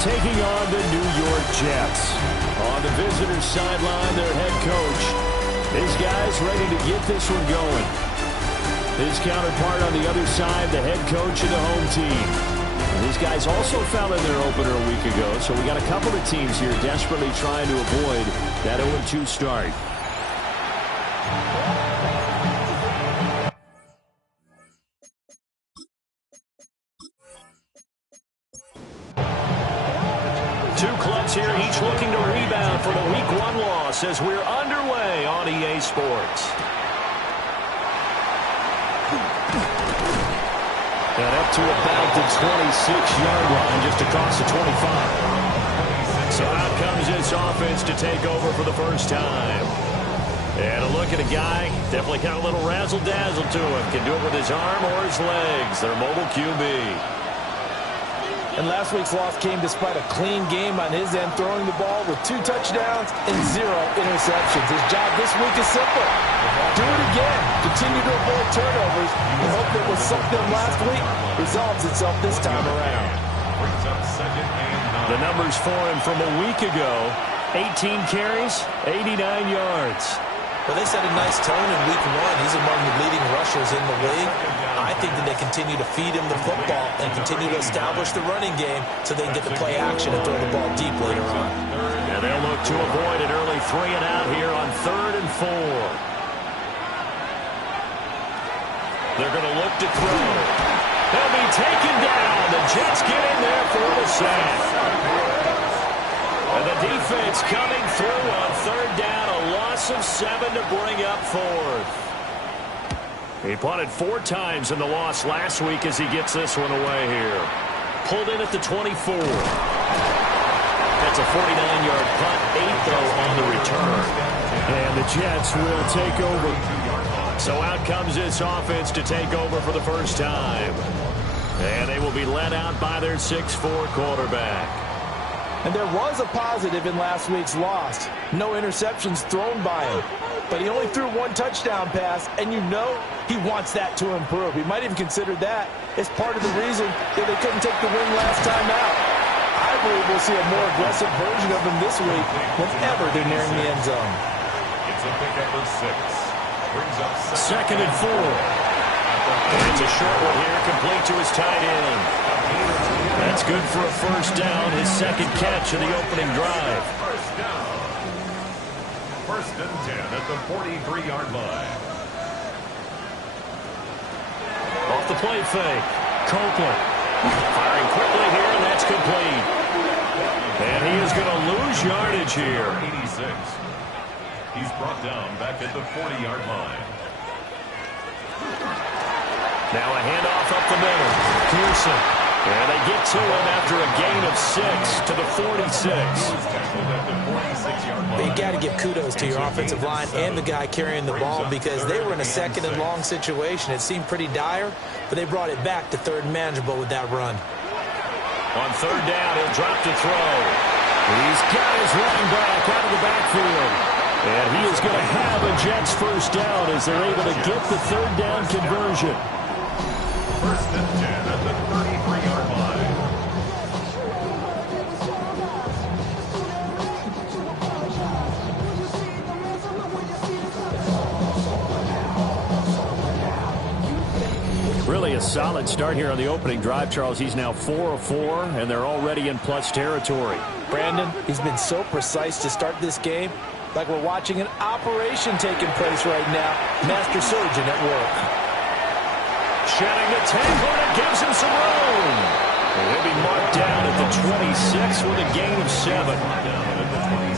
taking on the New York Jets. On the visitors' sideline, their head coach. His guys ready to get this one going. His counterpart on the other side, the head coach of the home team. And these guys also fell in their opener a week ago, so we got a couple of teams here desperately trying to avoid that 0-2 start. Two clubs here, each looking to rebound from a Week 1 loss as we're underway on EA Sports. And up to about the 26-yard line, just across the 25. So out comes this offense to take over for the first time. And a look at a guy, definitely got a little razzle-dazzle to him. Can do it with his arm or his legs. Their mobile QB. And last week's loss came despite a clean game on his end, throwing the ball with 2 touchdowns and 0 interceptions. His job this week is simple. Do it again. Continue to avoid turnovers and hope that what sunk them last week resolves itself this time around. The numbers for him from a week ago, 18 carries, 89 yards. Well, they set a nice tone in Week 1. He's among the leading rushers in the league. I think that they continue to feed him the football and continue to establish the running game so they can get the play action and throw the ball deep later on. And they'll look to avoid an early 3 and out here on 3rd and 4. They're going to look to throw. They'll be taken down. The Jets get in there for the sack. And the defense coming through on 3rd down. A loss of 7 to bring up 4th. He punted 4 times in the loss last week as he gets this one away here. Pulled in at the 24. That's a 49-yard punt, 8 though on the return. And the Jets will take over. So out comes this offense to take over for the first time. And they will be led out by their 6'4" quarterback. And there was a positive in last week's loss. No interceptions thrown by him. But he only threw 1 touchdown pass, and you know he wants that to improve. He might even consider that as part of the reason that they couldn't take the win last time out. I believe we'll see a more aggressive version of him this week whenever they're nearing the end zone. It's a pickup of 6. Brings up 2nd and 4. And it's a short one here, complete to his tight end. That's good for a first down, his 2nd catch of the opening drive. First down. 1st and 10 at the 43-yard line. Off the play fake, Copeland. Firing quickly here, and that's complete. And he is going to lose yardage here. 86. He's brought down back at the 40-yard line. Now a handoff up the middle. Pearson. And they get to him after a gain of 6 to the 46. But you got to give kudos to your offensive line and the guy carrying the ball because they were in a 2nd and long situation. It seemed pretty dire, but they brought it back to 3rd and manageable with that run. On 3rd down, he'll drop to throw. He's got his running back out of the backfield. And he is going to have a Jets first down as they're able to get the 3rd down conversion. 1st and 10 at the 33-yard line. Really a solid start here on the opening drive, Charles. He's now 4 of 4, and they're already in plus territory. Brandon, he's been so precise to start this game, like we're watching an operation taking place right now. Master surgeon at work. Shedding the tackle, and it gives him some room. And he'll be marked down at the 26 with a gain of 7.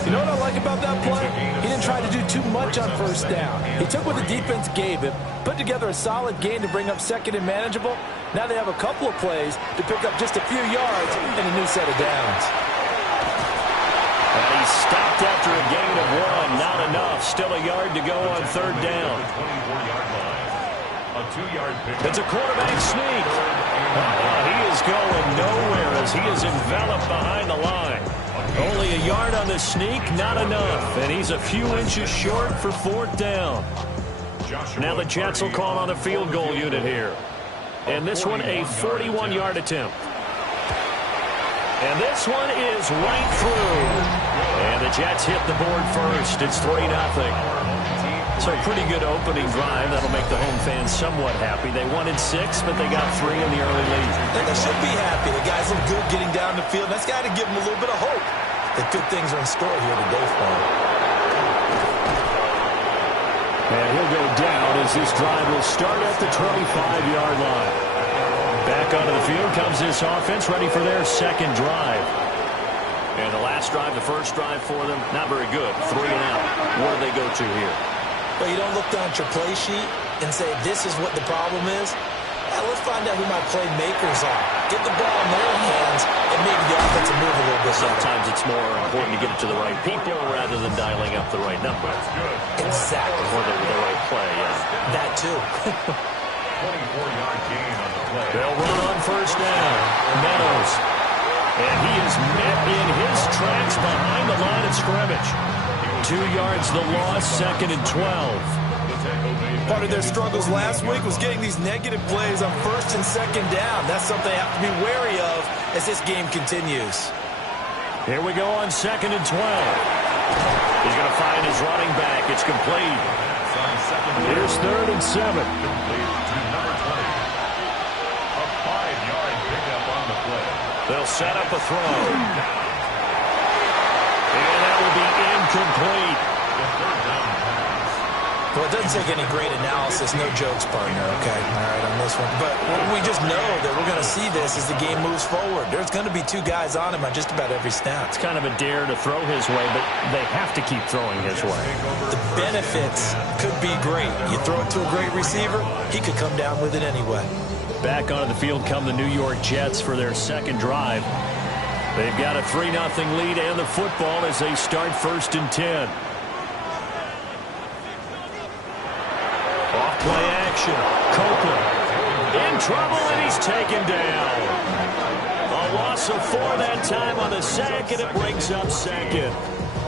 You know what I like about that play? He didn't try to do too much on first down. He took what the defense gave him, put together a solid gain to bring up 2nd and manageable. Now they have a couple of plays to pick up just a few yards and a new set of downs. And he stopped after a gain of 1. Not enough. Still a yard to go on 3rd down. It's a quarterback sneak. He is going nowhere as he is enveloped behind the line. Only a yard on the sneak, not enough. And he's a few inches short for 4th down. Now the Jets will call on a field goal unit here. And this one a 41-yard attempt. And this one is right through. And the Jets hit the board first. It's 3-0. So pretty good opening drive. That'll make the home fans somewhat happy. They wanted 6, but they got 3 in the early lead. And they should be happy. The guys look good getting down the field. That's got to give them a little bit of hope that good things are in store here today for them. And he'll go down as this drive will start at the 25-yard line. Back onto the field comes this offense, ready for their second drive. And the last drive, the first drive for them, not very good. 3 and out. Where do they go to here? Well, you don't look down at your play sheet and say, this is what the problem is. Let's find out who my playmakers are. Get the ball in their hands and maybe the offense will move a little bit. Sometimes it's more important to get it to the right people rather than dialing up the right number. Exactly. Or the right play, yeah. That too. 24-yard gain on the play. They'll run on first down. Meadows. And he is met in his tracks behind the line of scrimmage. 2 yards the loss, 2nd and 12. Part of their struggles last week was getting these negative plays on 1st and 2nd down. That's something they have to be wary of as this game continues. Here we go on 2nd and 12. He's going to find his running back. It's complete. Here's 3rd and 7. Complete to number 20. A 5-yard pickup on the play. They'll set up a throw. And that will be incomplete. The 3rd down pass. Well, it doesn't take any great analysis, no jokes, partner, okay? All right, on this one. But we just know that we're going to see this as the game moves forward. There's going to be 2 guys on him on just about every snap. It's kind of a dare to throw his way, but they have to keep throwing his way. The benefits could be great. You throw it to a great receiver, he could come down with it anyway. Back onto the field come the New York Jets for their second drive. They've got a 3-0 lead and the football as they start 1st and 10. Off-play action. Copeland in trouble, and he's taken down. A loss of 4 that time on the sack, and it brings up 2nd.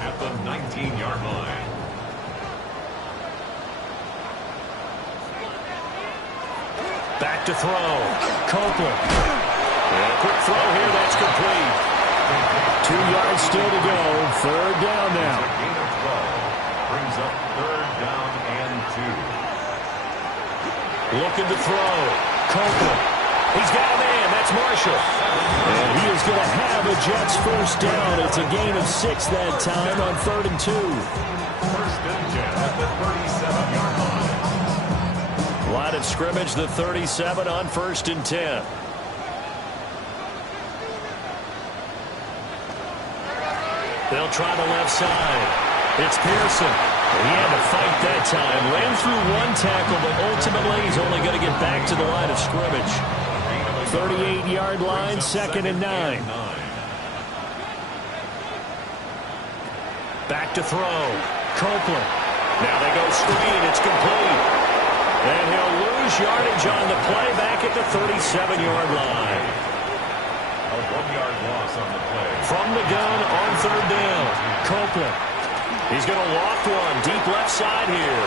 At the 19-yard line. Back to throw. Copeland. And a quick throw here, that's complete. 2 yards still to go. 3rd down now. A gain of 12 brings up 3rd down and 2. Looking to throw. Copeland. He's got a man. That's Marshall. And he is going to have a Jets first down. It's a gain of 6 that time on 3rd and 2. 1st and 10 at the 37-yard line. Line of scrimmage, the 37 on 1st and 10. They'll try the left side. It's Pearson. He had to fight that time. Ran through 1 tackle, but ultimately he's only going to get back to the line of scrimmage. 38-yard line, 2nd and 9. Back to throw. Copeland. Now they go screen. It's complete. And he'll lose yardage on the play back at the 37-yard line. A 1-yard loss on the play. From the gun on 3rd down. Copeland. He's going to loft one deep left side here.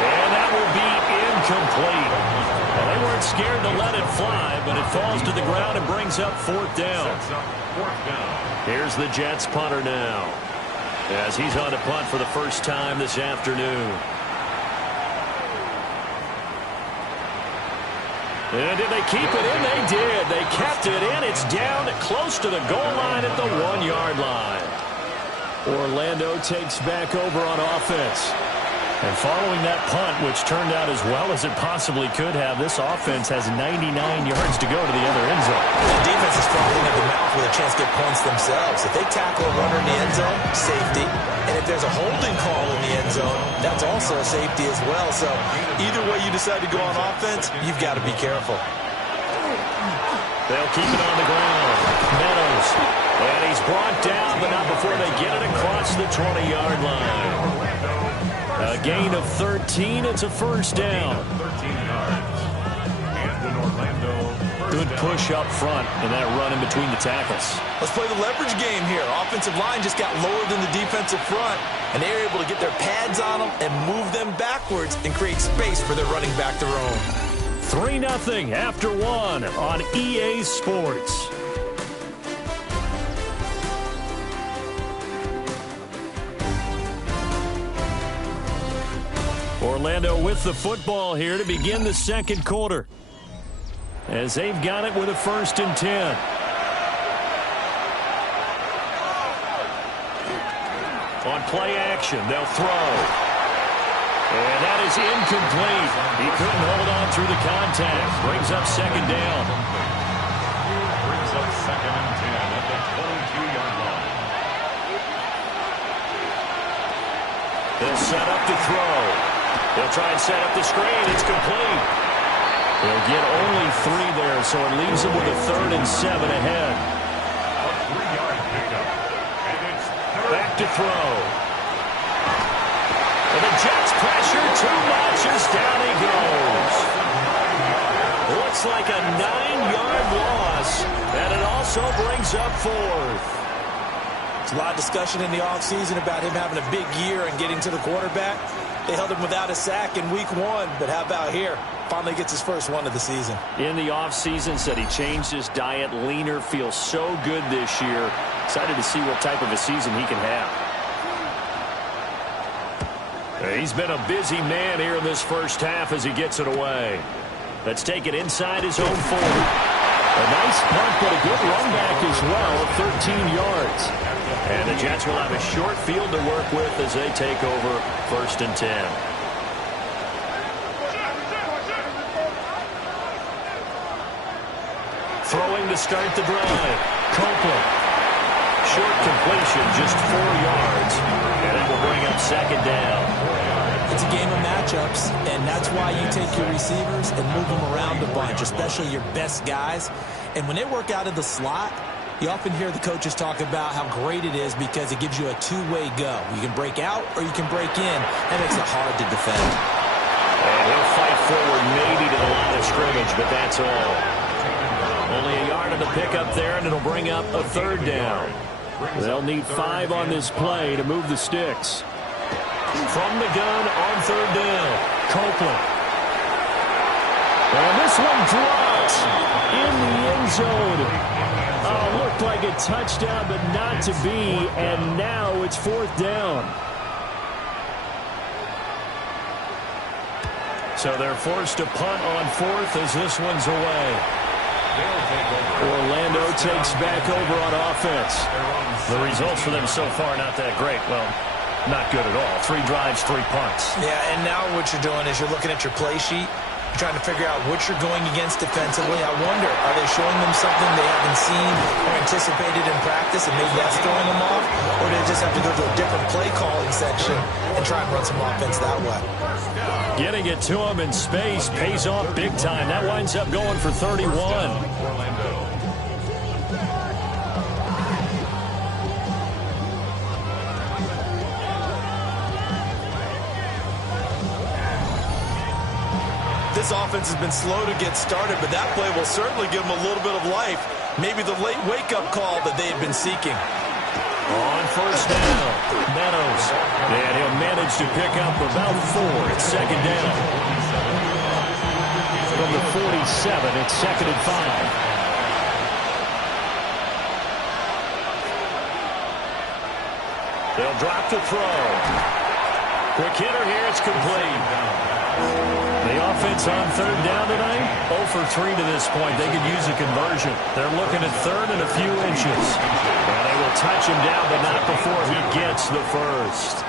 And that will be incomplete. Well, they weren't scared to let it fly, but it falls to the ground and brings up 4th down. Sets up 4th down. Here's the Jets punter now, as he's on to punt for the first time this afternoon. And did they keep it in? They did. They kept it in. It's down close to the goal line at the 1-yard line. Orlando takes back over on offense. And following that punt, which turned out as well as it possibly could have, this offense has 99 yards to go to the other end zone. The defense is frothing at the mouth with a chance to get points themselves. If they tackle a runner in the end zone, safety. And if there's a holding call in the end zone, that's also a safety as well. So either way you decide to go on offense, you've got to be careful. They'll keep it on the ground. Meadows. And he's brought down, but not before they get it across the 20-yard line. A gain of 13. It's a first down. 13 yards. And an Orlando Good push up front in that run in between the tackles. Let's play the leverage game here. Offensive line just got lower than the defensive front, and they were able to get their pads on them and move them backwards and create space for their running back to roam. 3-0 after 1 on EA Sports. Orlando with the football here to begin the second quarter, as they've got it with a 1st and 10. On play action, they'll throw. And that is incomplete. He couldn't hold on through the contact. Brings up 2nd down. Brings up 2nd and 10 at the 22-yard line. They'll set up to throw. They'll try and set up the screen. It's complete. They'll get only 3 there, so it leaves them with a 3rd and 7 ahead. A 3-yard pickup. And it's Back to throw. And the Jets pressure too much as down he goes. Looks like a 9-yard loss, and it also brings up 4th. There's a lot of discussion in the offseason about him having a big year and getting to the quarterback. They held him without a sack in week 1, but how about here? Finally gets his first one of the season. In the offseason, said he changed his diet, leaner, feels so good this year. Excited to see what type of a season he can have. He's been a busy man here in this first half as he gets it away. Let's take it inside his own 40. A nice punt, but a good run back as well of 13 yards. And the Jets will have a short field to work with as they take over 1st and 10. Throwing to start the drive. Copeland. Short completion, just 4 yards. And that will bring up 2nd down. It's a game of matchups, and that's why you take your receivers and move them around a bunch, especially your best guys. And when they work out of the slot, you often hear the coaches talk about how great it is because it gives you a two-way go. You can break out or you can break in. That makes it hard to defend. And he'll fight forward maybe to the line of scrimmage, but that's all. Only a yard of the pickup there, and it'll bring up a 3rd down. They'll need 5 on this play to move the sticks. From the gun on 3rd down, Copeland. And this one drops in the end zone. Oh, looked like a touchdown, but not to be. And now it's 4th down. So they're forced to punt on 4th as this one's away. Orlando takes back over on offense. The results for them so far not that great. Well, not good at all. 3 drives, 3 punts. Yeah, and now what you're doing is you're looking at your play sheet. You're trying to figure out what you're going against defensively. I wonder, are they showing them something they haven't seen or anticipated in practice and maybe that's throwing them off? Or do they just have to go to a different play calling section and try and run some offense that way? Getting it to him in space pays off big time. That winds up going for 31. This offense has been slow to get started, but that play will certainly give them a little bit of life. Maybe the late wake-up call that they had been seeking. On 1st down, Meadows. And he'll manage to pick up about 4. It's 2nd down. From the 47, it's 2nd and 5. They'll drop to throw. Quick hitter here, it's complete. The offense on 3rd down tonight, 0 for 3 to this point. They could use a conversion. They're looking at 3rd and a few inches. And they will touch him down, but not before he gets the 1st.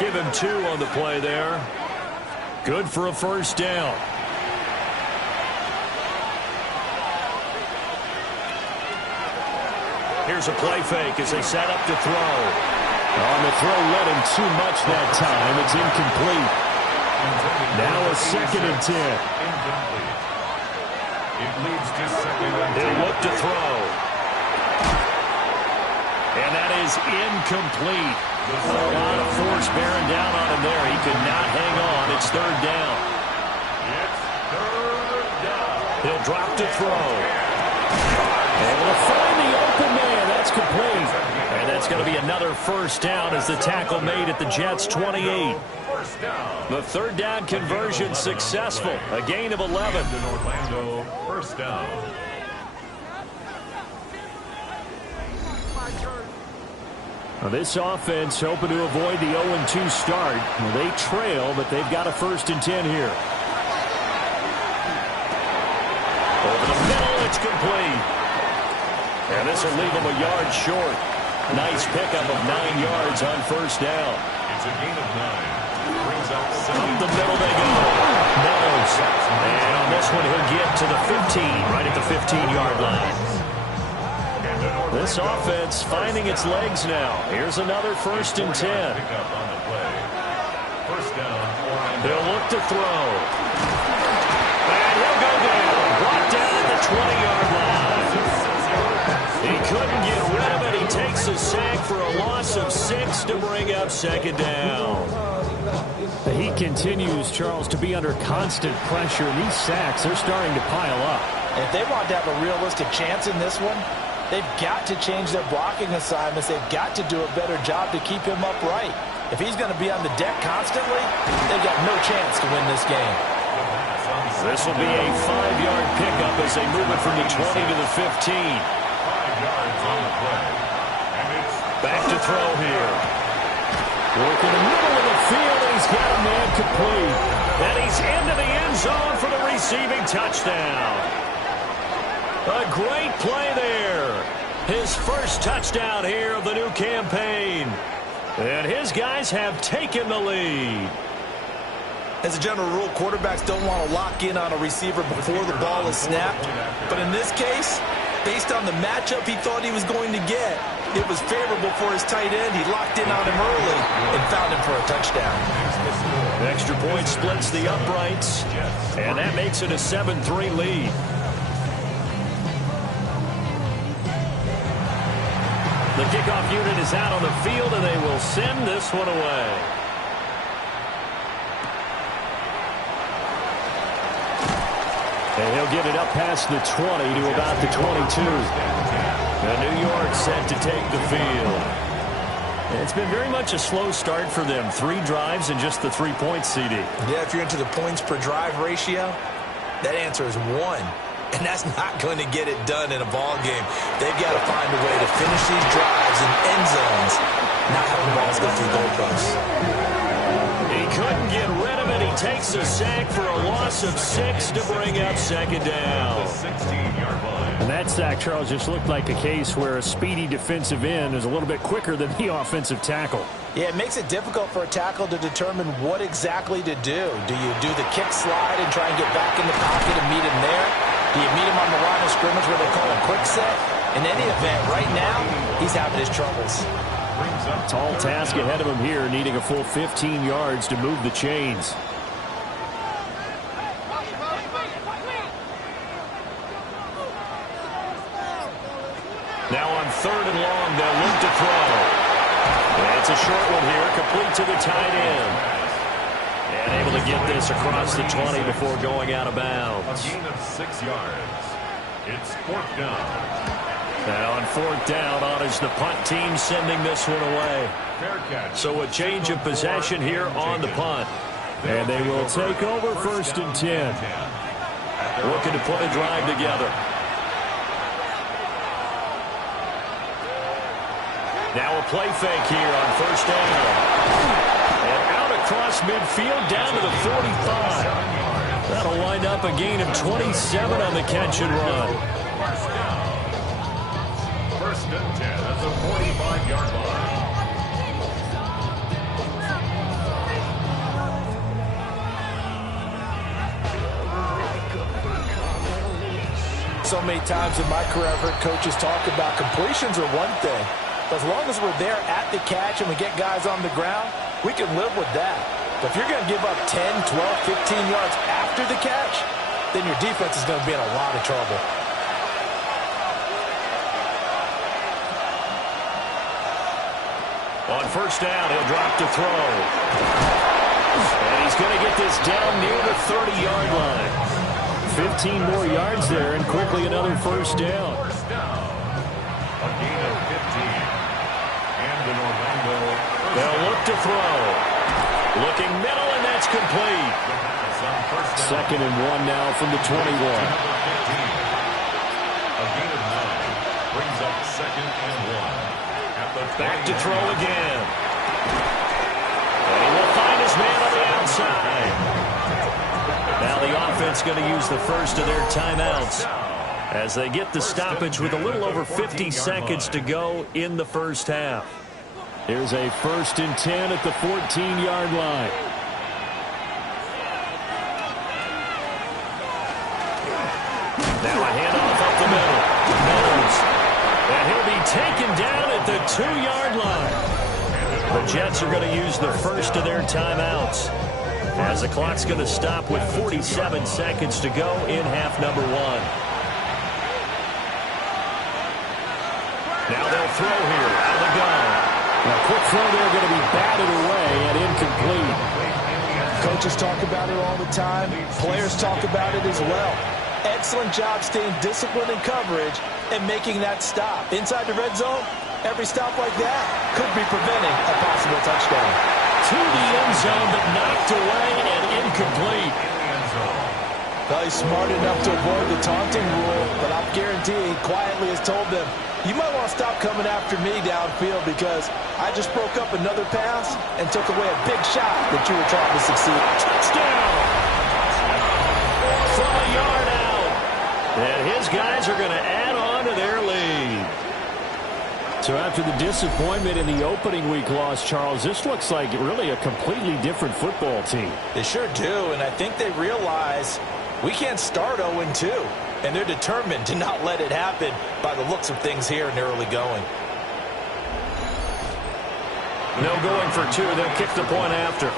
Give him 2 on the play there. Good for a 1st down. Here's a play fake as they set up to throw. On the throw, led him too much that time. It's incomplete. Now a 2nd and 10. It leads to 2nd and 10. They'll look to throw. And that is incomplete. A lot of force bearing down on him there. He could not hang on. It's 3rd down. It's 3rd down. He'll drop to throw. Able to find the open man. That's complete. And that's going to be another 1st down as the tackle made at the Jets' 28. The 3rd down conversion successful. A gain of 11. Orlando, 1st down. Well, this offense hoping to avoid the 0-2 start. Well, they trail, but they've got a 1st and 10 here. Over the middle, it's complete. And this will leave them a yard short. Nice pickup of 9 yards on 1st down. It's a gain of 9. Brings up the middle they go. Mills. And on this one, he'll get to the 15, right at the 15-yard line. This offense finding its legs now. Here's another 1st and 10. They'll look to throw. And he'll go down. Brought down at the 20-yard line. He couldn't get rid of it. He takes a sack for a loss of 6 to bring up 2nd down. He continues, Charles, to be under constant pressure, and these sacks are starting to pile up. If they want to have a realistic chance in this one, they've got to change their blocking assignments. They've got to do a better job to keep him upright. If he's going to be on the deck constantly, they've got no chance to win this game. This will be a 5-yard pickup as they move it from the 20 to the 15. 5 yards on the play. Back to throw here. Work in the middle of the field, and he's got a man complete. And he's into the end zone for the receiving touchdown. A great play there. His first touchdown here of the new campaign. And his guys have taken the lead. As a general rule, quarterbacks don't want to lock in on a receiver before the ball is snapped. But in this case, based on the matchup he thought he was going to get, it was favorable for his tight end. He locked in on him early and found him for a touchdown. The extra point splits the uprights, and that makes it a 7-3 lead. The kickoff unit is out on the field, and they will send this one away. And he'll get it up past the 20 to about the 22. And New York set to take the field. It's been very much a slow start for them. 3 drives and just the 3 points, CD. Yeah, if you're into the points per drive ratio, that answer is 1. And that's not going to get it done in a ball game. They've got to find a way to finish these drives in end zones, not having balls go through goalposts. He couldn't get rid of it. He takes a sack for a loss of 6 to bring up 2nd down. 16-yard line. And that sack, Charles, just looked like a case where a speedy defensive end is a little bit quicker than the offensive tackle. Yeah, it makes it difficult for a tackle to determine what exactly to do. Do you do the kick slide and try and get back in the pocket and meet him there? Do you meet him on the line of scrimmage where they call a quick set? In any event, right now, he's having his troubles. Tall task ahead of him here, needing a full 15 yards to move the chains. Now on 3rd and long, they'll look to throw. And it's a short one here, complete to the tight end. And able to get this across the 20 before going out of bounds. A gain of 6 yards. It's 4th down. And on 4th down, on is the punt team sending this one away. Fair catch. So a change of possession here on the punt. And they will take over 1st and 10. Looking to put a drive together. Now a play fake here on 1st down. And out across midfield down to the 45. That'll wind up a gain of 27 on the catch and run. 1st and 10 at the 45-yard line. So many times in my career, I've heard coaches talk about completions are one thing. But as long as we're there at the catch and we get guys on the ground, we can live with that. But if you're going to give up 10, 12, 15 yards after the catch, then your defense is going to be in a lot of trouble. On 1st down, he'll drop to throw. And he's going to get this down near the 30-yard line. 15 more yards there, and quickly another 1st down. A gain of 15. And in Orlando, They'll look to throw. Looking middle, and that's complete. 2nd and 1 now from the 21. A gain of 9 brings up 2nd and 1 at Back to throw again. And he will find his man on the outside. Now the offense going to use the first of their timeouts as they get the stoppage with a little over 50 seconds to go in the first half. Here's a 1st and 10 at the 14-yard line. Now a handoff up the middle. Mills. And he'll be taken down at the 2-yard line. The Jets are going to use the first of their timeouts as the clock's going to stop with 47 seconds to go in half number 1. Now they'll throw here out of the gun. Now, quick throw there going to be batted away and incomplete. Coaches talk about it all the time. Players talk about it as well. Excellent job staying disciplined in coverage and making that stop. Inside the red zone, every stop like that could be preventing a possible touchdown. To the end zone, but knocked away and incomplete. Well, he's smart enough to avoid the taunting rule, but I'm guaranteeing he quietly has told them, you might want to stop coming after me downfield because I just broke up another pass and took away a big shot that you were trying to succeed. Touchdown! From a yard out. And his guys are going to add on to their lead. So after the disappointment in the opening week loss, Charles, this looks like really a completely different football team. They sure do, and I think they realize we can't start 0-2, and they're determined to not let it happen by the looks of things here in the early going. No going for 2. They'll kick the point after.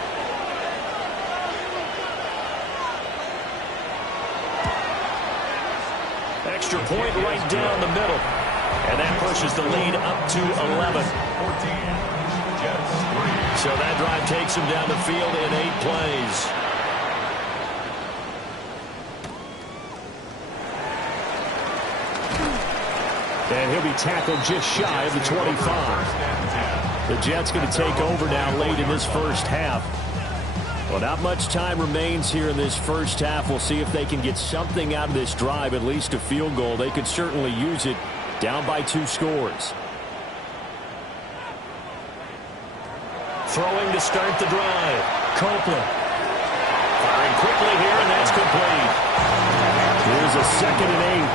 Extra point right down the middle. And that pushes the lead up to 11. 14. Jets 3. So that drive takes him down the field in 8 plays. And he'll be tackled just shy of the 25. The Jets going to take over now late in this first half. Well, not much time remains here in this first half. We'll see if they can get something out of this drive, at least a field goal. They could certainly use it. Down by 2 scores. Throwing to start the drive. Copeland. Firing quickly here, and that's complete. Here's a 2nd and 8.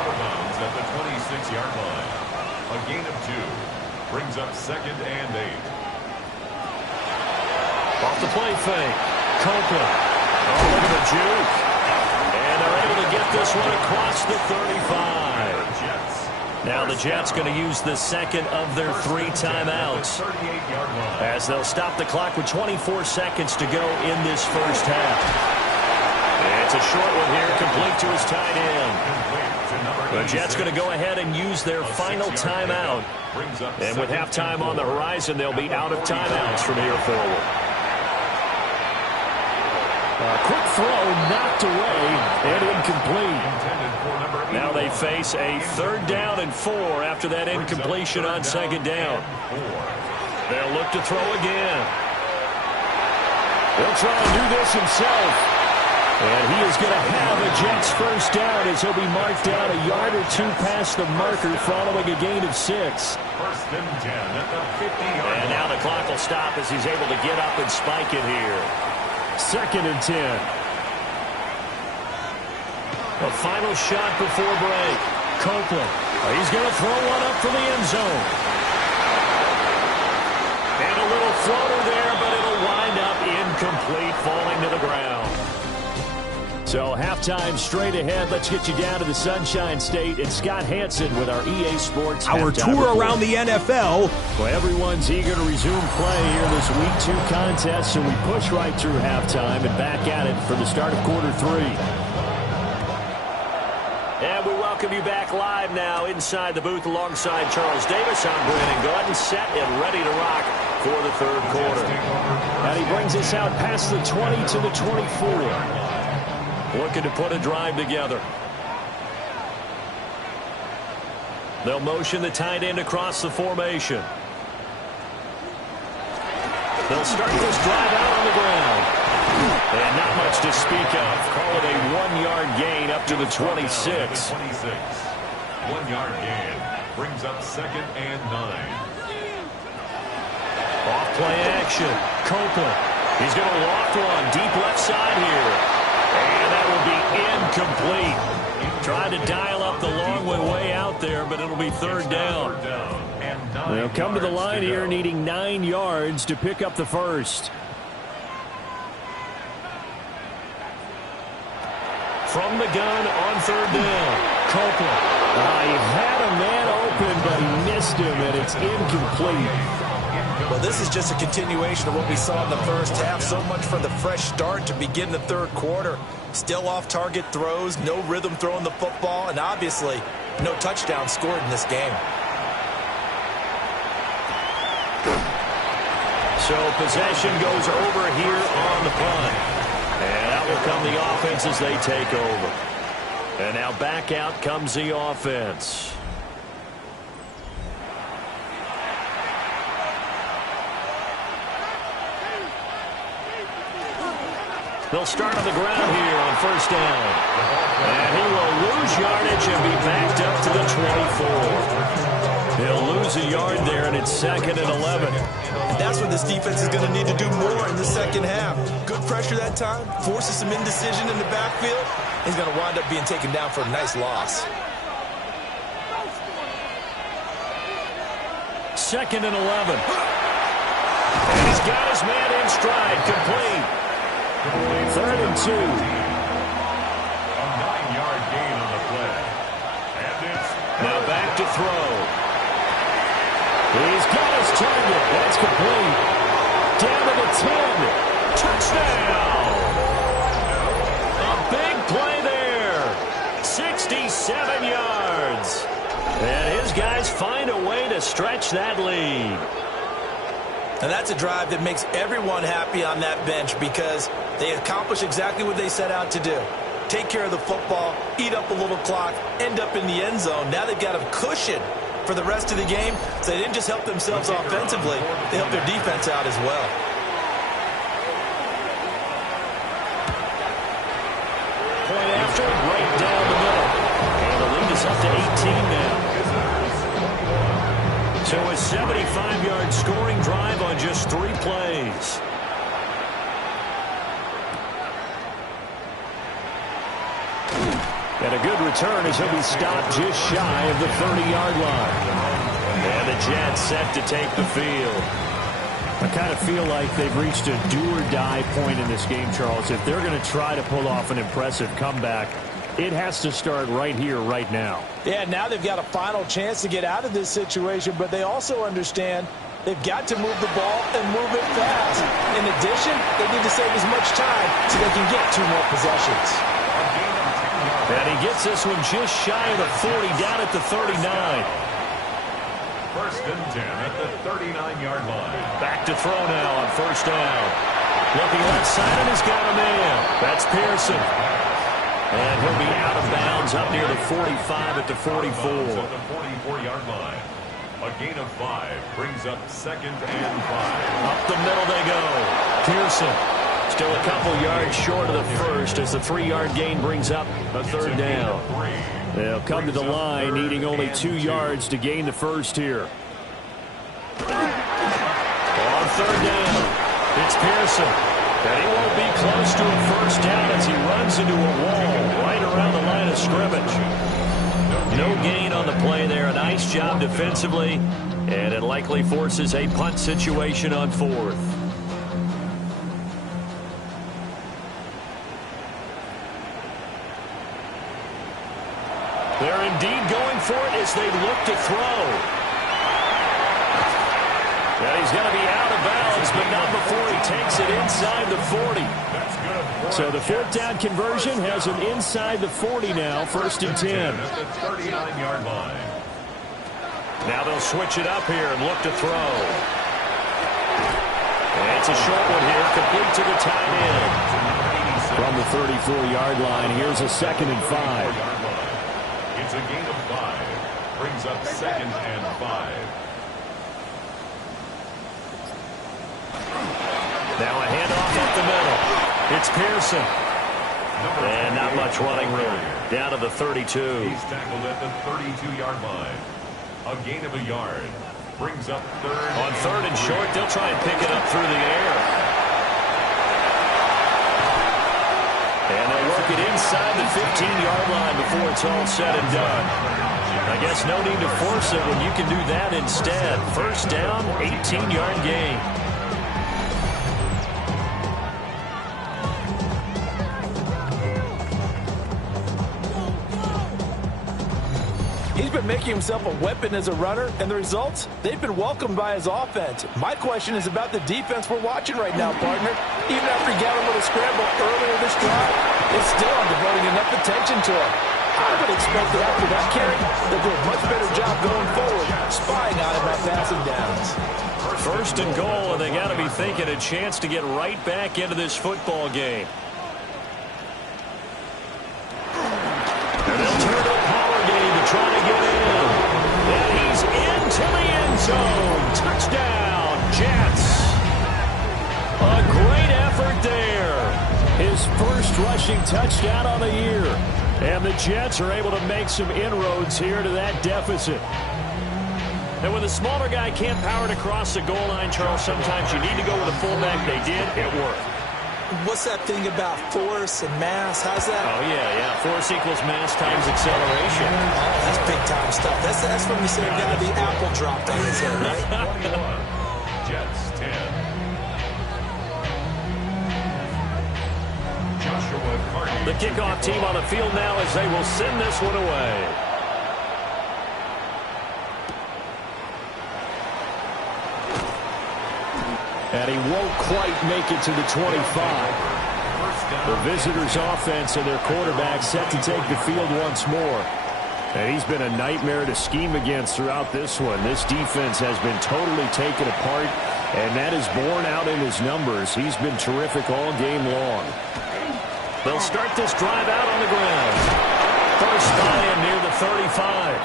Out of bounds at the 26-yard line. A gain of 2. Brings up 2nd and 8. Off the play fake. Copeland. Oh, look at the juke. And they're able to get this one across the 35. Now the Jets going to use the second of their 3 timeouts as they'll stop the clock with 24 seconds to go in this first half. And it's a short one here, complete to his tight end. The Jets going to go ahead and use their final timeout. And with halftime on the horizon, they'll be out of timeouts from here forward. A quick throw knocked away and incomplete. Now they face a 3rd down and 4 after that incompletion on 2nd down. They'll look to throw again. He'll try and do this himself. And he is going to have a Jets first down as he'll be marked down a yard or 2 past the marker following a gain of 6. 1st and 10 at the 50-yard line. And now the clock will stop as he's able to get up and spike it here. 2nd and 10. A final shot before break. Copeland. He's going to throw one up for the end zone. And a little floater there, but it'll wind up incomplete, falling to the ground. So halftime straight ahead. Let's get you down to the Sunshine State. And Scott Hansen with our EA Sports Our tour report. around the NFL. Well, everyone's eager to resume play here in this Week 2 contest, so we push right through halftime and back at it for the start of quarter 3. And we welcome you back live now inside the booth alongside Charles Davis. I'm Brandon Gaudin, set and ready to rock for the 3rd quarter. And he brings us out past the 20 to the 24. Looking to put a drive together. They'll motion the tight end across the formation. They'll start this drive out on the ground. And not much to speak of. Call it a 1-yard gain up to the 26. 1-yard gain. brings up 2nd and 9. Off play action. Copeland. He's going to loft one deep left side here. And that will be incomplete. Tried to dial up the long way out there, but it'll be 3rd down. They'll come to the line here needing 9 yards to pick up the first. From the gun on 3rd down. Copeland. He had a man open, but he missed him, and it's incomplete. Well, this is just a continuation of what we saw in the first half. So much for the fresh start to begin the 3rd quarter. Still off-target throws, no rhythm throwing the football, and obviously no touchdown scored in this game. So possession goes over here on the punt. And out will come the offense as they take over. And now back out comes the offense. They'll start on the ground here on 1st down. And he will lose yardage and be backed up to the 24. He'll lose a yard there, and it's 2nd and 11. That's what this defense is going to need to do more in the second half. Good pressure that time, forces some indecision in the backfield. He's going to wind up being taken down for a nice loss. 2nd and 11. And he's got his man in stride, complete. 3rd and 2. A 9-yard gain on the play. And it's Now back to throw. He's got his target. That's complete. Down to the 10. Touchdown! A big play there. 67 yards. And his guys find a way to stretch that lead. And that's a drive that makes everyone happy on that bench because they accomplish exactly what they set out to do. Take care of the football, eat up a little clock, end up in the end zone. Now they've got a cushion for the rest of the game, so they didn't just help themselves offensively, they helped their defense out as well. Point after, right down the middle. And the lead is up to 18 now. So a 75-yard scoring drive on just 3 plays. And a good return as he'll be stopped just shy of the 30-yard line. And the Jets set to take the field. I kind of feel like they've reached a do-or-die point in this game, Charles. If they're going to try to pull off an impressive comeback, it has to start right here, right now. Yeah, now they've got a final chance to get out of this situation, but they also understand they've got to move the ball and move it fast. In addition, they need to save as much time so they can get 2 more possessions. And he gets this one just shy of the 40, down at the 39. 1st and 10 at the 39-yard line. Back to throw now on 1st down. Looking left side, and he's got a man. That's Pearson. And he'll be out of bounds up near the 45 at the 44. At the 44-yard line. A gain of 5 brings up 2nd and 5. Up the middle they go. Pearson still a couple yards short of the first as the 3-yard gain brings up a 3rd down. They'll come to the line needing only 2 yards to gain the first here. On 3rd down, it's Pearson. And he won't be close to a 1st down as he runs into a wall right around the line of scrimmage. No gain on the play there. A nice job defensively, and it likely forces a punt situation on 4th. They're indeed going for it as they look to throw. And he's going to be out of bounds, but not before he takes it inside the 40. So the 4th down conversion has him inside the 40 now, 1st and 10. At the 39-yard line. Now they'll switch it up here and look to throw. And it's a short one here, complete to the tight end. From the 34-yard line, here's a 2nd and 5. It's a gain of 5. Brings up 2nd and 5. Now a handoff up the middle. It's Pearson. And not much running room. Down to the 32. He's tackled at the 32-yard line. A gain of a yard. Brings up third. On third and short, they'll try and pick it up through the air. And they'll work it inside the 15-yard line before it's all said and done. I guess no need to force it when you can do that instead. First down, 18-yard gain. He's been making himself a weapon as a runner, and the results, they've been welcomed by his offense. My question is about the defense we're watching right now, partner. Even after he got a little scramble earlier this drive, they still aren't devoting enough attention to him. I would expect that after that carry, they'll do a much better job going forward, spying on him on passing downs. First and goal, and they got to be thinking a chance to get right back into this football game. And they'll turn to power game to try to get in. And he's into the end zone. Touchdown, Jets. A great effort there. His first rushing touchdown on the year. And the Jets are able to make some inroads here to that deficit. And when the smaller guy can't power it across the goal line, Charles, sometimes you need to go with a fullback. They did. It worked. What's that thing about force and mass? How's that? Oh, yeah. Force equals mass times acceleration. Oh, that's big-time stuff. That's when we say a guy the apple dropped on his head, right? Jets 10. Joshua Carty. The kickoff team on the field now as they will send this one away. And he won't quite make it to the 25. The visitors' offense and their quarterback set to take the field once more. And he's been a nightmare to scheme against throughout this one. This defense has been totally taken apart, and that is borne out in his numbers. He's been terrific all game long. They'll start this drive out on the ground. First by him near the 35.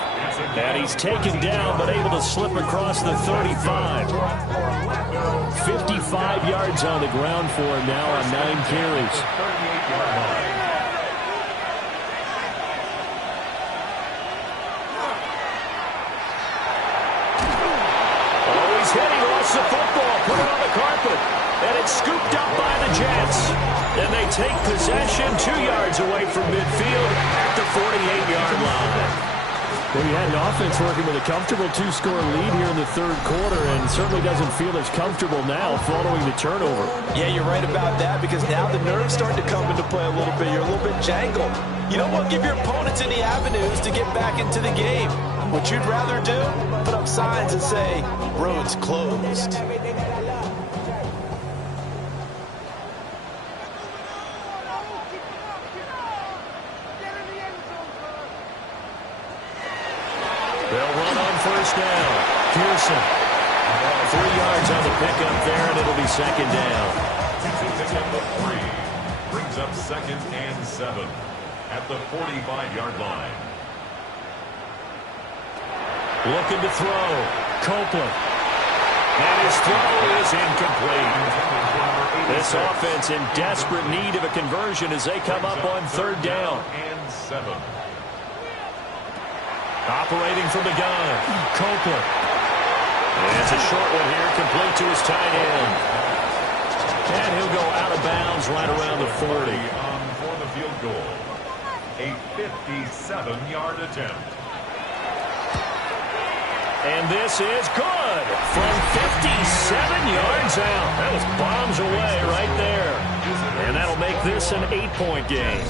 And he's taken down but able to slip across the 35. 55 yards on the ground for him now on 9 carries. Oh, he's hit. He lost the football. Put it on the carpet. And it's scooped up by the Jets. And they take possession 2 yards away from midfield at the 48-yard line. Well, you had an offense working with a comfortable 2-score lead here in the third quarter, and certainly doesn't feel as comfortable now following the turnover. Yeah, you're right about that, because now the nerves starting to come into play a little bit. You're a little bit jangled. You don't want to give your opponents any avenues to get back into the game. What you'd rather do, put up signs and say, road's closed. They'll run on first down. Pearson. 3 yards on the pickup there, and it'll be second down. Pickup of 3. Brings up second and 7 at the 45-yard line. Looking to throw. Copeland. And his throw is incomplete. This offense in desperate need of a conversion as they come up on third down. And 7. Operating from the gun, Copeland. And it's a short one here, complete to his tight end. And he'll go out of bounds right around the 40. For the field goal. A 57-yard attempt. And this is good from 57 yards out. That was bombs away right there. And that'll make this an 8-point game.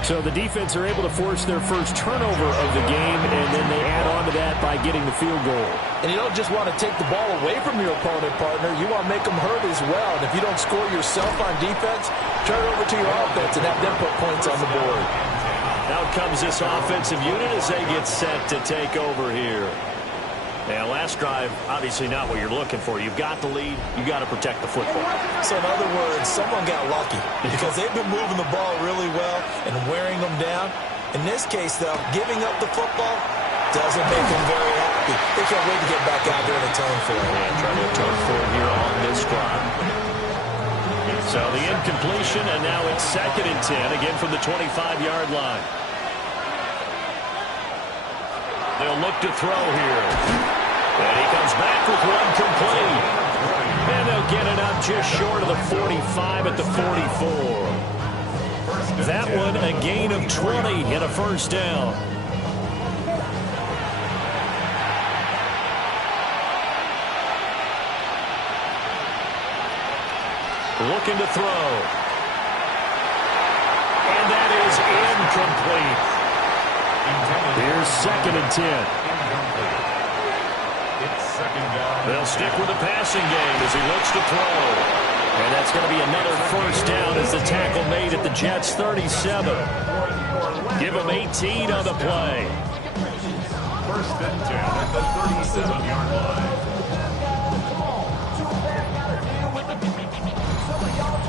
So the defense are able to force their first turnover of the game, and then they add on to that by getting the field goal. And you don't just want to take the ball away from your opponent, partner. You want to make them hurt as well. And if you don't score yourself on defense, turn it over to your offense and have them put points on the board. Out comes this offensive unit as they get set to take over here. Now, last drive, obviously not what you're looking for. You've got the lead. You've got to protect the football. So, in other words, someone got lucky because they've been moving the ball really well and wearing them down. In this case, though, giving up the football doesn't make them very happy. They can't wait to get back out there and atone for it. And trying to atone for it here on this drive. So, the incompletion, and now it's second and 10, again from the 25-yard line. They'll look to throw here. And he comes back with one complete. And they'll get it up just short of the 45 at the 44. That one a gain of 20 and a first down. Looking to throw. And that is incomplete. Here's 2nd and 10. They'll stick with the passing game as he looks to throw. And that's going to be another first down as the tackle made at the Jets' 37. Give them 18 on the play. 1st and 10 at the 37-yard line.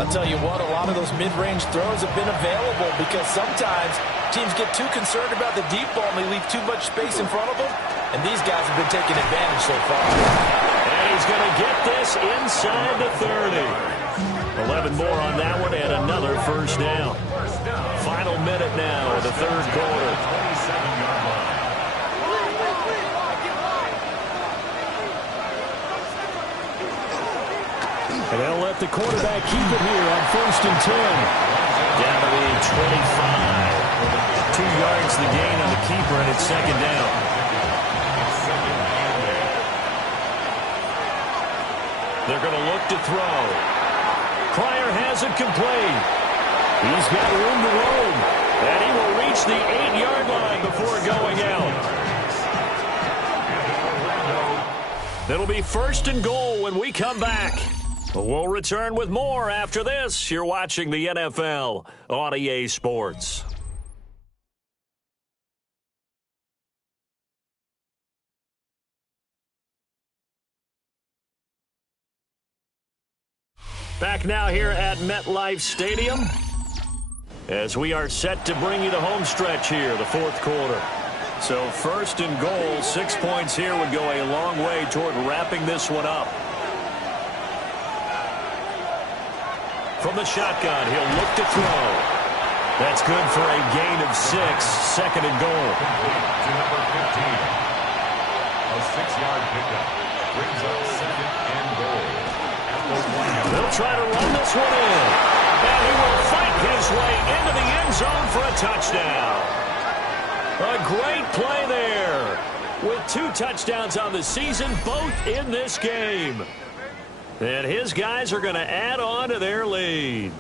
I'll tell you what, a lot of those mid-range throws have been available because sometimes teams get too concerned about the deep ball and they leave too much space in front of them. And these guys have been taking advantage so far. And he's going to get this inside the 30. 11 more on that one and another first down. Final minute now of the 3rd quarter. 27-yard line. And they'll let the quarterback keep it here on 1st and 10. Down to the 25. 2 yards the gain on the keeper, and it's 2nd down. They're going to look to throw. Pryor has it complete. He's got room to roam. And he will reach the 8-yard line before going out. It'll be 1st and goal when we come back. We'll return with more after this. You're watching the NFL on EA Sports. Back now here at MetLife Stadium as we are set to bring you the home stretch here, the 4th quarter. So 1st and goal, 6 points here would go a long way toward wrapping this one up. From the shotgun, he'll look to throw. That's good for a gain of 6, 2nd and goal. To number 15. A 6-yard pickup brings up 2nd and goal. They'll try to run this one in. And he will fight his way into the end zone for a touchdown. A great play there. With 2 touchdowns on the season, both in this game. And his guys are going to add on to their lead.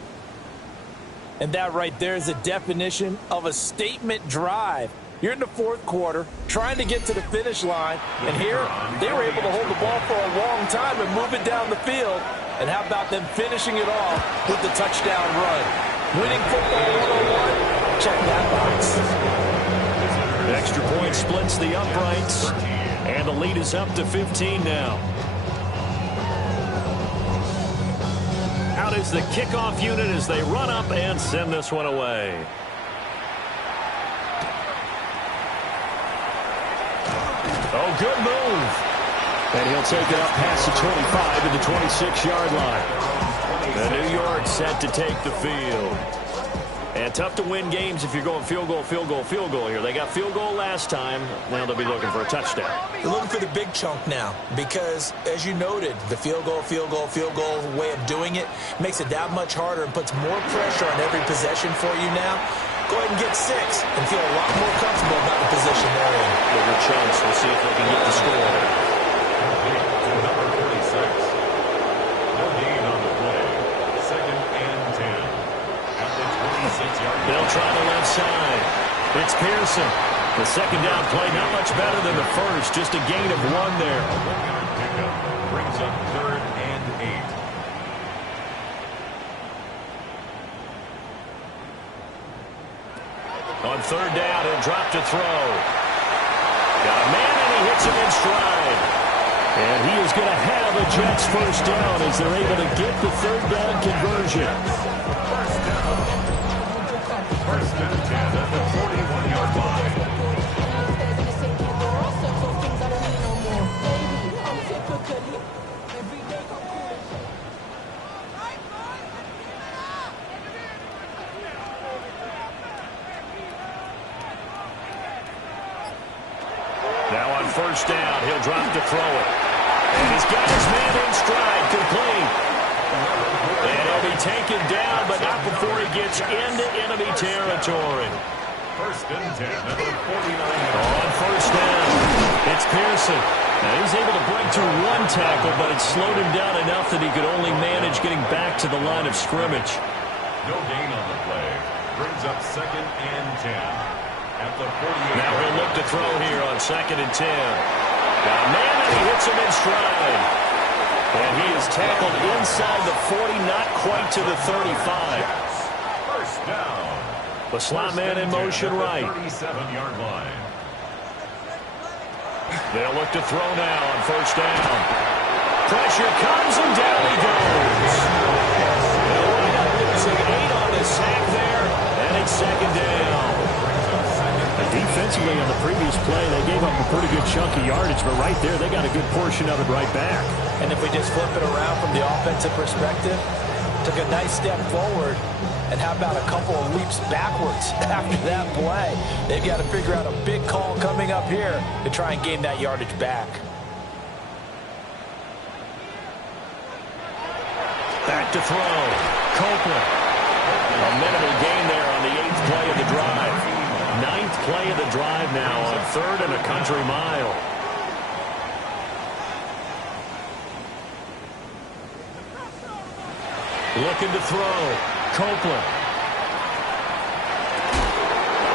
And that right there is a definition of a statement drive. You're in the 4th quarter, trying to get to the finish line, and here they were able to hold the ball for a long time and move it down the field. And how about them finishing it off with the touchdown run? Winning football 101, check that box. Extra point splits the uprights, and the lead is up to 15 now. Out is the kickoff unit as they run up and send this one away. Oh, good move. And he'll take it up past the 25 to the 26-yard line. The New York set to take the field. And tough to win games if you're going field goal, field goal, field goal here. They got field goal last time. Now they'll be looking for a touchdown. They're looking for the big chunk now because, as you noted, the field goal way of doing it makes it that much harder and puts more pressure on every possession for you now. Go ahead and get 6 and feel a lot more comfortable about the position they're in. Bigger chance. We'll see if they can get the score. Number 46. No gain on the play. 2nd and 10. At the 26-yard line. They'll try the left side. It's Pearson. The 2nd down play not much better than the first. Just a gain of 1 there. A 1-yard pickup brings up 3rd and 8. On 3rd down, he'll drop to throw. Got a man, and he hits him in stride. And he is going to have a Jets first down as they're able to get the 3rd down conversion. First and 10 at the 41-yard line. first down. He'll drop to throw it. And he's got his man in stride, complete. And he'll be taken down, but not before he gets into enemy territory. First and 10 at the 49. On first down, it's Pearson. Now, he's able to break through one tackle, but it slowed him down enough that he could only manage getting back to the line of scrimmage. No gain on the play. Brings up second and 10 at the 48. Now he'll look to throw here on second and 10. Got a man, and he hits him in stride. And he is tackled inside the 40, not quite to the 35. First down. The slot man in motion right. 37-yard line. They'll look to throw now on first down. Pressure comes, and down he goes. They'll wind up losing 8 on the sack there, and it's second down. Defensively on the previous play, they gave up a pretty good chunk of yardage, but right there, they got a good portion of it right back. And if we just flip it around from the offensive perspective, took a nice step forward, and how about a couple of leaps backwards after that play? They've got to figure out a big call coming up here to try and gain that yardage back. Back to throw. Copeland. A minimal gain there on the 8th play of the drive. 9th play of the drive now on 3rd and a country mile. Looking to throw. Copeland.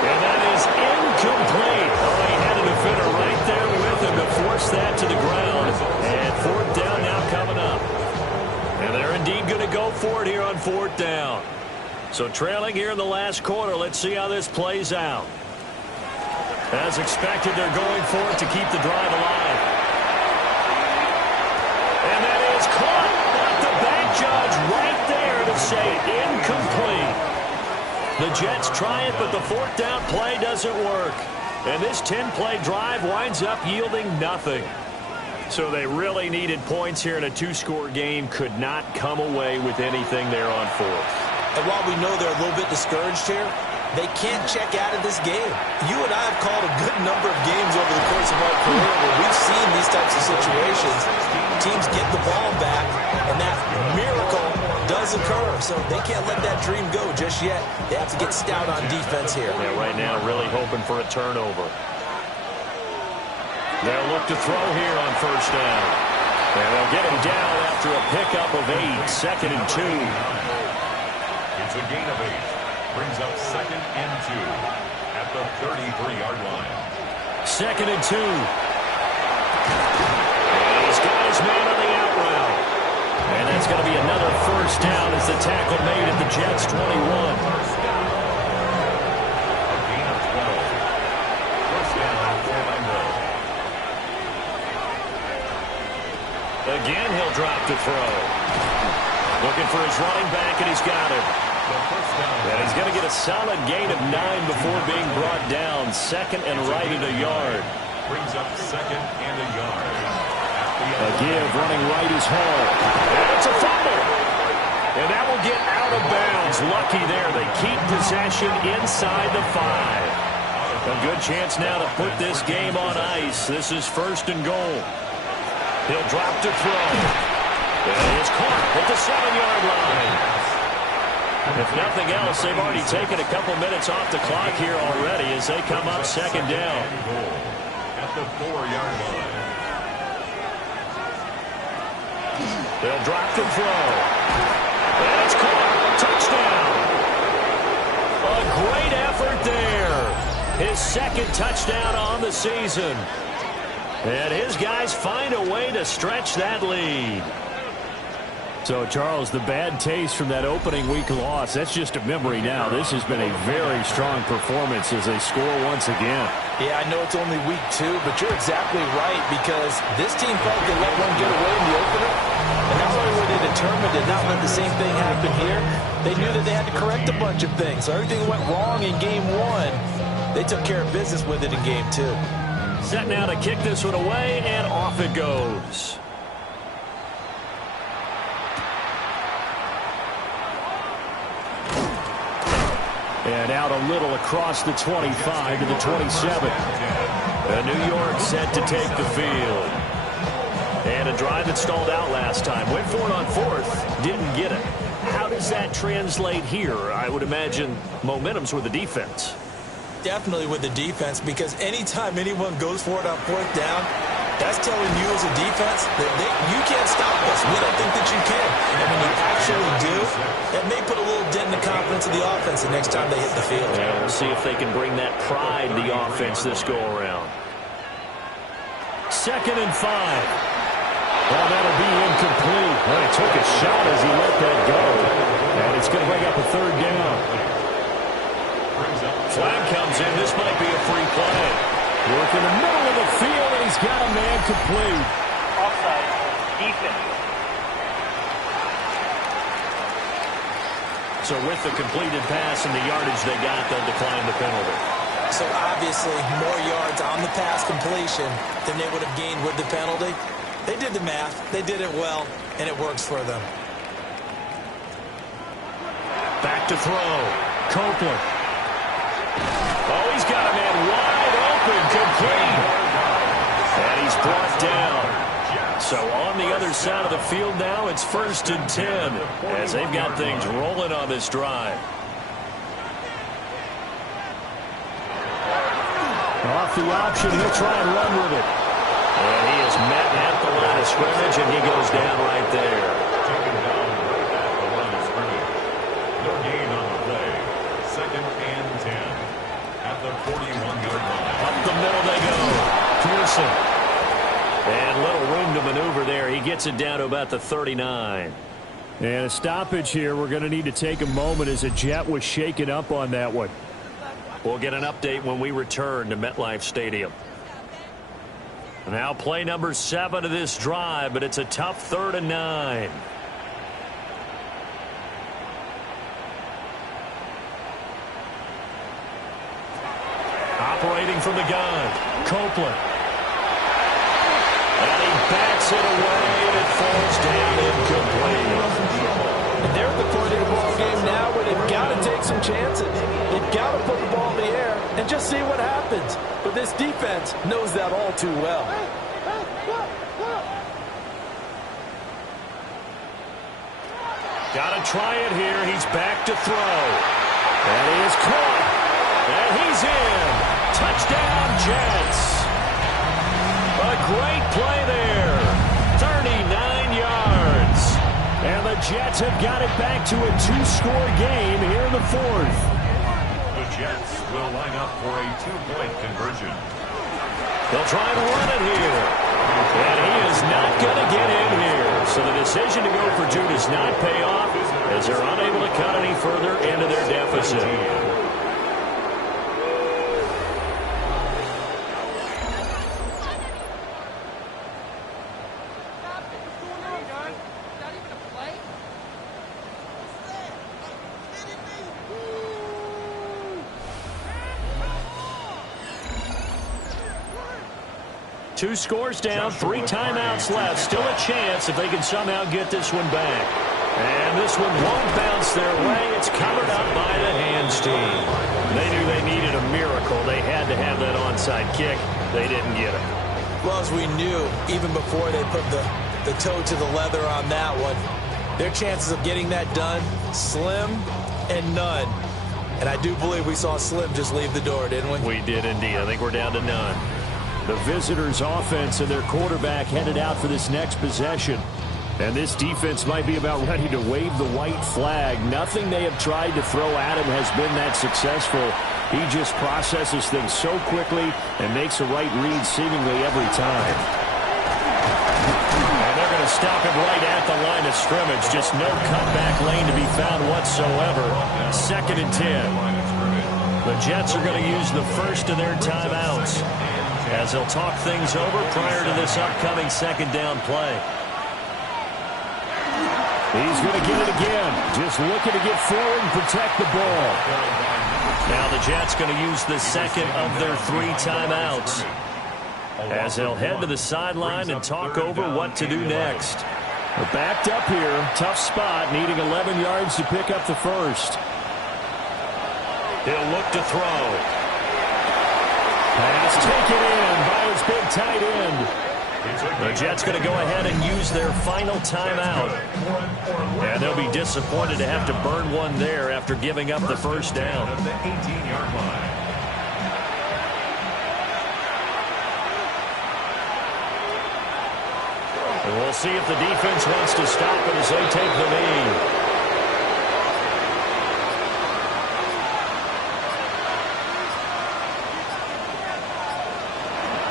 And that is incomplete. Oh, he had a defender right there with him to force that to the ground. And 4th down now coming up. And they're indeed going to go for it here on 4th down. So trailing here in the last quarter, let's see how this plays out. As expected, they're going for it to keep the drive alive. And that is caught. But the back judge right there to say incomplete. The Jets try it, but the 4th down play doesn't work. And this 10-play drive winds up yielding nothing. So they really needed points here in a 2-score game. Could not come away with anything there on 4th. And while we know they're a little bit discouraged here, they can't check out of this game. You and I have called a good number of games over the course of our career where we've seen these types of situations. Teams get the ball back, and that miracle does occur. So they can't let that dream go just yet. They have to get stout on defense here. Yeah, right now really hoping for a turnover. They'll look to throw here on first down. And they'll get him down after a pickup of 8, 2nd and 2. It's a gain of 8. Brings up second and 2 at the 33-yard line. 2nd and 2. And he's got his man on the out route. And that's going to be another first down as the tackle made at the Jets' 21. First down. A gain of 12. First down for Orlando. Again, he'll drop to throw. Looking for his running back, and he's got it. And he's going to get a solid gain of 9 before being brought down. 2nd and right at a yard. Brings up 2nd and a yard. A give running right is Hall. And it's a fumble. And that will get out of bounds. Lucky there. They keep possession inside the 5. A good chance now to put this game on ice. This is 1st and goal. He'll drop to throw. And it's caught at the 7-yard line. If nothing else, they've already taken a couple minutes off the clock here already as they come up 2nd down. At the 4-yard line. They'll drop to throw. And it's caught. Touchdown. A great effort there. His 2nd touchdown on the season. And his guys find a way to stretch that lead. So, Charles, the bad taste from that opening week loss, that's just a memory now. This has been a very strong performance as they score once again. Yeah, I know it's only week 2, but you're exactly right because this team felt they let one get away in the opener. And not only were they determined to not let the same thing happen here, they knew that they had to correct a bunch of things. So everything went wrong in game 1, they took care of business with it in game 2. Set now to kick this one away, and off it goes. And out a little across the 25 to the 27. New York set to take the field. And a drive that stalled out last time. Went for it on fourth. Didn't get it. How does that translate here? I would imagine momentum's with the defense. Definitely with the defense, because anytime anyone goes for it on fourth down, that's telling you as a defense that you can't stop us. We don't think that you can. And when you actually do, that may put a little dent in the confidence of the offense the next time they hit the field. Yeah, we'll see if they can bring that pride to the offense this go-around. 2nd and 5. Well, that'll be incomplete. Well, he took a shot as he let that go. And it's going to bring up a 3rd down. Flag comes in. This might be a free play. Work in the middle of the field, and he's got a man complete. Offside. Defense. So with the completed pass and the yardage they got, they'll decline the penalty. So obviously more yards on the pass completion than they would have gained with the penalty. They did the math. They did it well, and it works for them. Back to throw. Copeland. Oh, he's got a man wide open, complete. And he's brought down. So on the other side of the field now, it's 1st and 10 as they've got things rolling on this drive. Off the option, he'll try and run with it. And he is met at the line of scrimmage, and he goes down right there. Taken down at the line of scrimmage. No gain on the play. 2nd and 10 at the 41-yard line. Up the middle they go. Pearson. And little room to maneuver there. He gets it down to about the 39. And a stoppage here. We're going to need to take a moment as a Jet was shaken up on that one. We'll get an update when we return to MetLife Stadium. Now play number 7 of this drive, but it's a tough 3rd and 9. Operating from the gun, Copeland. And he backs it away, and it falls down incomplete. And they're at the point of the ball game now where they've got to take some chances. They've got to put the ball in the air and just see what happens. But this defense knows that all too well. Got to try it here. He's back to throw. And he is caught. And he's in. Touchdown, Jets. A great play there. 39 yards. And the Jets have got it back to a 2-score game here in the 4th. The Jets will line up for a 2-point conversion. They'll try and run it here. And he is not going to get in here. So the decision to go for 2 does not pay off as they're unable to cut any further into their deficit. Two scores down, 3 timeouts left. Still a chance if they can somehow get this one back. And this one won't bounce their way. It's covered up by the hands team. They knew they needed a miracle. They had to have that onside kick. They didn't get it. Well, as we knew, even before they put the toe to the leather on that one, their chances of getting that done, slim and none. And I do believe we saw Slim just leave the door, didn't we? We did indeed. I think we're down to none. The visitors' offense and their quarterback headed out for this next possession. And this defense might be about ready to wave the white flag. Nothing they have tried to throw at him has been that successful. He just processes things so quickly and makes a right read seemingly every time. And they're going to stop him right at the line of scrimmage. Just no cutback lane to be found whatsoever. 2nd and 10. The Jets are going to use the first of their timeouts as they'll talk things over prior to this upcoming 2nd down play. He's going to get it again. Just looking to get forward and protect the ball. Now the Jets going to use the second of their 3 timeouts as they'll head to the sideline and talk over what to do next. They're backed up here. Tough spot, needing 11 yards to pick up the first. He'll look to throw. Pass taken in by his big tight end. The Jets going to go ahead and use their final timeout. And they'll be disappointed to have to burn one there after giving up the first down. At the 18-yard line. And we'll see if the defense wants to stop it as they take the knee.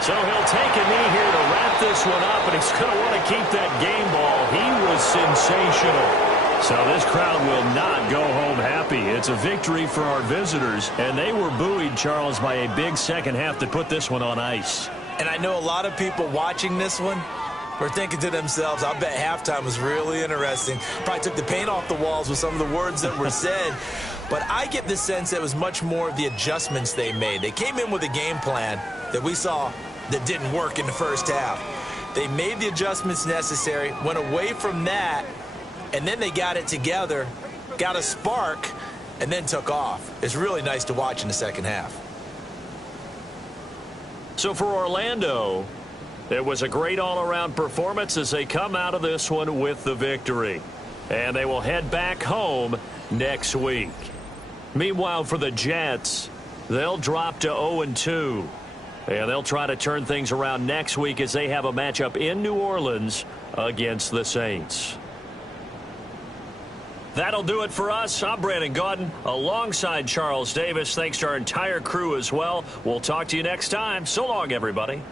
So he'll take a knee here to wrap this one up, and he's going to want to keep that game ball. He was sensational. So this crowd will not go home happy. It's a victory for our visitors, and they were buoyed, Charles, by a big second half to put this one on ice. And I know a lot of people watching this one were thinking to themselves, I bet halftime was really interesting. Probably took the paint off the walls with some of the words that were said. But I get the sense that it was much more of the adjustments they made. They came in with a game plan that we saw that didn't work in the first half. They made the adjustments necessary, went away from that, and then they got it together, got a spark, and then took off. It's really nice to watch in the second half. So for Orlando, it was a great all-around performance as they come out of this one with the victory. And they will head back home next week. Meanwhile, for the Jets, they'll drop to 0-2. And they'll try to turn things around next week as they have a matchup in New Orleans against the Saints. That'll do it for us. I'm Brandon Gaudin alongside Charles Davis. Thanks to our entire crew as well. We'll talk to you next time. So long, everybody.